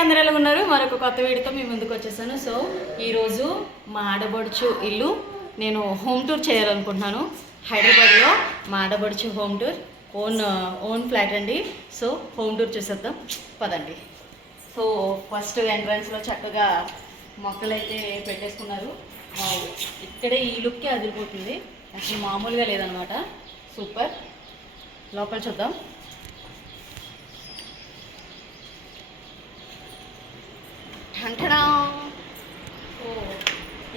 అందరూ ఎలా ఉన్నారు. మరొక కొత్త వీడియోతో మీ ముందుకు వచ్చేసాను. సో ఈరోజు మా ఆడబడుచు ఇల్లు నేను హోమ్ టూర్ చేయాలనుకుంటున్నాను. హైదరాబాద్లో మా ఆడబడుచు home tour own own flat అండి. సో హోమ్ టూర్ చూసేద్దాం. పదండి. సో ఫస్ట్ ఎంట్రన్స్లో చక్కగా మొక్కలు అయితే పెట్టేసుకున్నారు ఇక్కడే ఈ లుక్కే అదిరిపోతుంది. అసలు మామూలుగా లేదనమాట. సూపర్. లోపల చూద్దాం.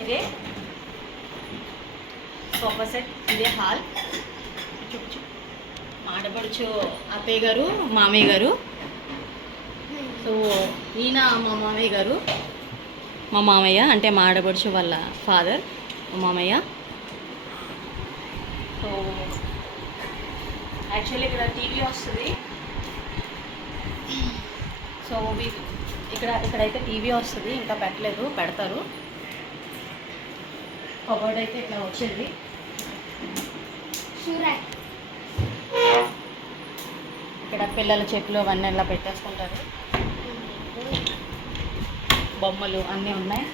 ఇదే సోఫా సెట్ ఇదే హాల్ చూపు చూపు మాడపడుచు అత్తయ్య గారు మామయ్య గారు సో ఈయన మా మామయ్య గారు మా మామయ్య అంటే మా ఆడపడుచు వాళ్ళ ఫాదర్ మా మామయ్య సో యాక్చువల్లీ ఇక్కడ టీవీ వస్తుంది సో ఇక్కడ ఇక్కడైతే టీవీ వస్తుంది ఇంకా పెట్టలేదు పెడతారు కబోర్డ్ అయితే ఇట్లా వచ్చింది. ఇక్కడ పిల్లల చెట్లు అవన్నీ ఇలా పెట్టేసుకుంటారు. బొమ్మలు అన్నీ ఉన్నాయి.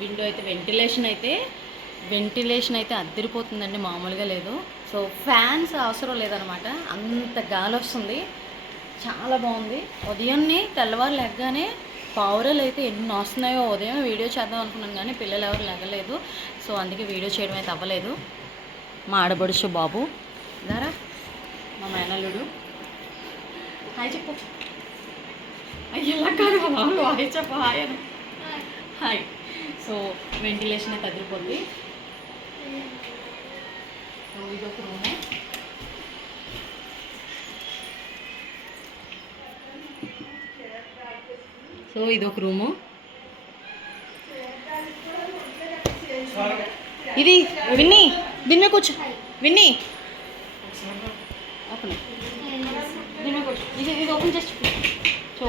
విండో అయితే వెంటిలేషన్ అయితే వెంటిలేషన్ అయితే అద్దరిపోతుందండి మామూలుగా లేదు. సో ఫ్యాన్స్ అవసరం లేదనమాట. అంత గాలి వస్తుంది. చాలా బాగుంది. ఉదయాన్నే తెల్లవారు లెగ్గానే పావురాలు అయితే ఎన్ని వస్తున్నాయో ఉదయం వీడియో చేద్దాం అనుకున్నాను కానీ పిల్లలు ఎవరు లెగలేదు. సో అందుకే వీడియో చేయడం అయితే అవ్వలేదు. మా ఆడబడుచు బాబు దారా మా మేనల్లుడు. హాయ్ చెప్పు. అయ్యేలా కాదు హాయ్ చెప్పు హాయ్ అని. హాయ్. సో వెంటిలేషన్ అయితే అదిరిపోద్ది. ఇదొక రూమ్. సో ఇది ఒక రూము. ఇది విన్ని విన్మే కూర్చో విన్ని. ఓపెన్. కూర్చో. ఇది ఇది ఓపెన్ చేసి సో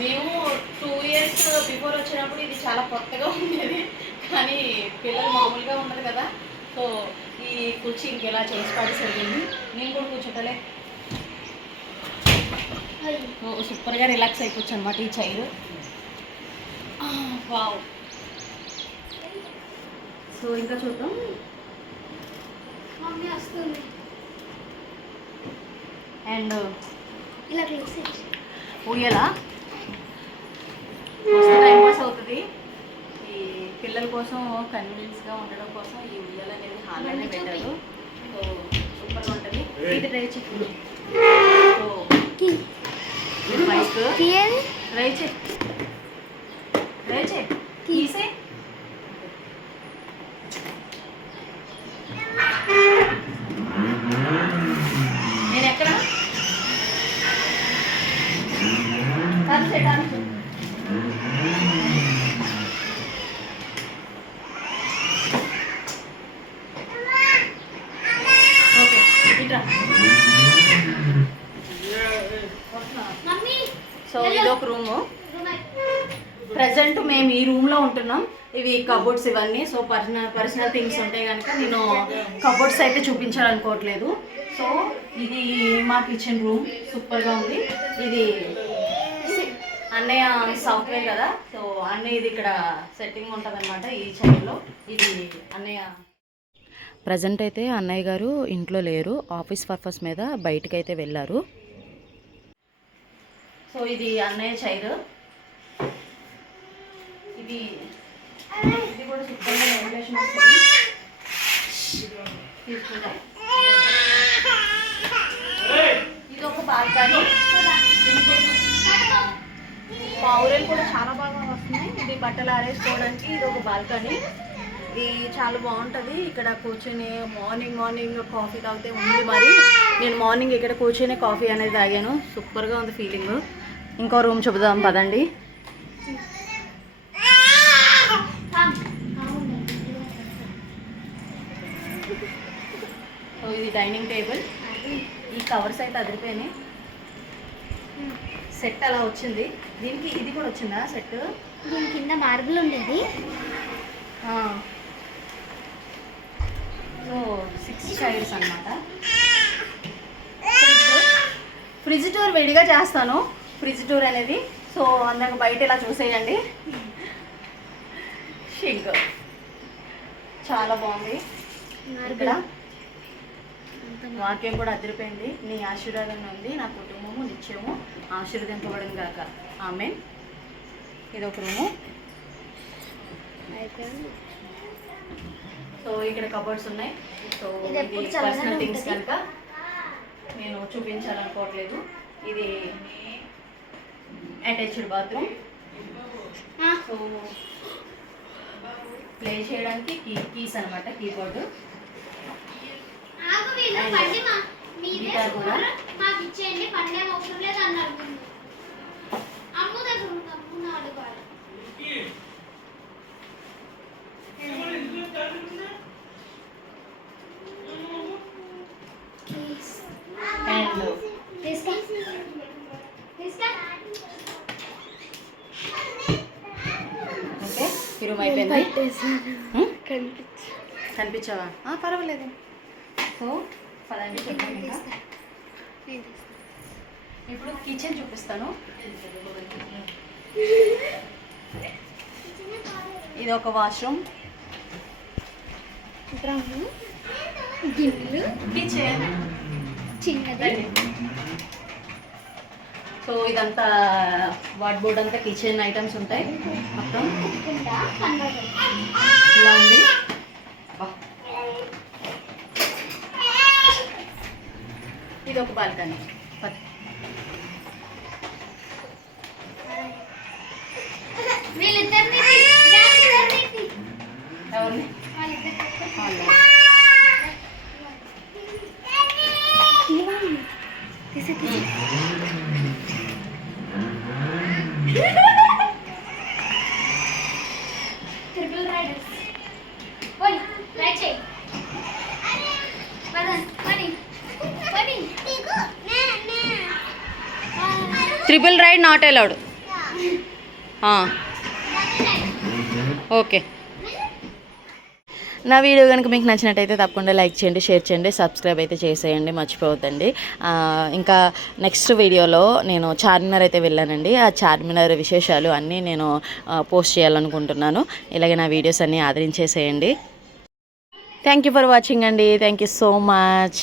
మేము టూ ఇయర్స్ బిఫోర్ వచ్చినప్పుడు ఇది చాలా కొత్తగా ఉండేది. కానీ పిల్లలు మామూలుగా ఉండదు కదా. సో ఈ కుర్చీ ఇంకెలా చేసి పడి సరిగింది నేను కూడా కూర్చోటలే. సూపర్గా రిలాక్స్ అయిపోవచ్చు అనమాట ఈ చైర్. వావ్. సో ఇంకా చూద్దాం. మమ్మీ వస్తుంది. అండ్ ఇలా ఊయలా? మస్తు టైం పాస్ అవుతుంది. ఈ పిల్లల కోసం కన్వీనియన్స్గా ఉండడం కోసం ఈ ఉయ్యాల అనేది హాల్ అనేది పెట్టారు. సో సూపర్గా ఉంటుంది. ఇది ట్రై చెప్పు సో ఇది మైక్ తీయని ట్రై చే ట్రై చే తీసే నేను ఎక్కడ కాదు చేయడానికి ఓకే ఇట్రా మమ్మీ సో ఇదొక రూము ప్రజెంట్ మేము ఈ రూమ్లో ఉంటున్నాం. ఇవి కబోర్డ్స్ ఇవన్నీ. సో పర్సనల్ పర్సనల్ థింగ్స్ ఉంటాయి కనుక నేను కబోర్డ్స్ అయితే చూపించాలనుకోవట్లేదు. సో ఇది మా కిచెన్ రూమ్ సూపర్గా ఉంది. ఇది అన్నయ్య సాఫ్ట్వేర్ కదా. సో అన్నయ్య ఇది ఇక్కడ సెట్టింగ్ ఉంటుంది ఈ చైర్లో ఇది అన్నయ్య. ప్రజెంట్ అయితే అన్నయ్య గారు ఇంట్లో లేరు. ఆఫీస్ పర్పస్ మీద బయటకు అయితే వెళ్ళారు. సో ఇది అన్నయ్య చైర్ ఇది ఇది కూడా శుభ్రంగా వెంటిలేషన్ వస్తుంది ఇది ఒక బాల్కనీ. పావురేలు కూడా చాలా బాగా వస్తున్నాయి. ఇది బట్టలు ఆరేసుకోవడానికి ఇది ఒక బాల్కనీ. ఇది చాలా బాగుంటుంది. ఇక్కడ కూర్చొని మార్నింగ్ మార్నింగ్ కాఫీ తాగితే ఉంది మరి. నేను మార్నింగ్ ఇక్కడ కూర్చొని కాఫీ అనేది తాగాను. సూపర్గా ఉంది ఫీలింగ్. ఇంకో రూమ్ చూపుదాం పదండి సో ఇది డైనింగ్ టేబుల్ ఈ కవర్స్ అయితే అదిరిపోయినాయి. సెట్ అలా వచ్చింది. దీనికి ఇది కూడా వచ్చిందా సెట్ దీని కింద మార్బుల్ ఉండేది. చైర్స్ అనమాట ఫ్రిడ్జ్ టూర్ ఫ్రిడ్జ్ టూర్ విడిగా చేస్తాను. ఫ్రిడ్జ్ టూర్ అనేది. సో అందరికి బయట ఇలా చూసేయండి. షింక్ చాలా బాగుంది. ఇక్కడ వాక్యం కూడా అదిరిపోయింది. నీ ఆశీర్వాదం ఉంది నా కుటుంబము నిత్యము ఆశీర్వదింపబడిన గాక. ఆమె ఇది ఒక రూము. సో ఇక్కడ కబోర్డ్స్ ఉన్నాయి. సో ఇది పర్సనల్ థింగ్స్. కనుక నేను చూపించాలనుకోవట్లేదు. ఇది అటాచ్డ్ బాత్రూమ్ సో ప్లే చేయడానికి కీ కీస్ అనమాట కీబోర్డు కూడా. ఓకే? కనిపించు కనిపించావా? ఆ, పర్వాలేదు. సో పదండి చెప్పండి ఇంకా. ఇప్పుడు కిచెన్ చూపిస్తాను. ఇది ఒక వాష్రూమ్. గిన్నెలు కిచెన్. సో ఇదంతా వాట్ బోర్డ్ అంతా కిచెన్ ఐటమ్స్ ఉంటాయి. మొత్తం. ఇలా ఉంది. ఇది ఒక balcony. Triple ride not allowed. Okay. నా వీడియో కనుక మీకు నచ్చినట్టయితే తప్పకుండా లైక్ చేయండి షేర్ చేయండి సబ్స్క్రైబ్ అయితే చేసేయండి మర్చిపోవద్దండి. ఇంకా నెక్స్ట్ వీడియోలో నేను చార్మినార్ అయితే వెళ్ళానండి. ఆ చార్మినార్ విశేషాలు అన్నీ నేను పోస్ట్ చేయాలనుకుంటున్నాను. ఇలాగే నా వీడియోస్ అన్నీ ఆదరించేసేయండి. థ్యాంక్ యూ ఫర్ వాచింగ్ అండి. Thank you so much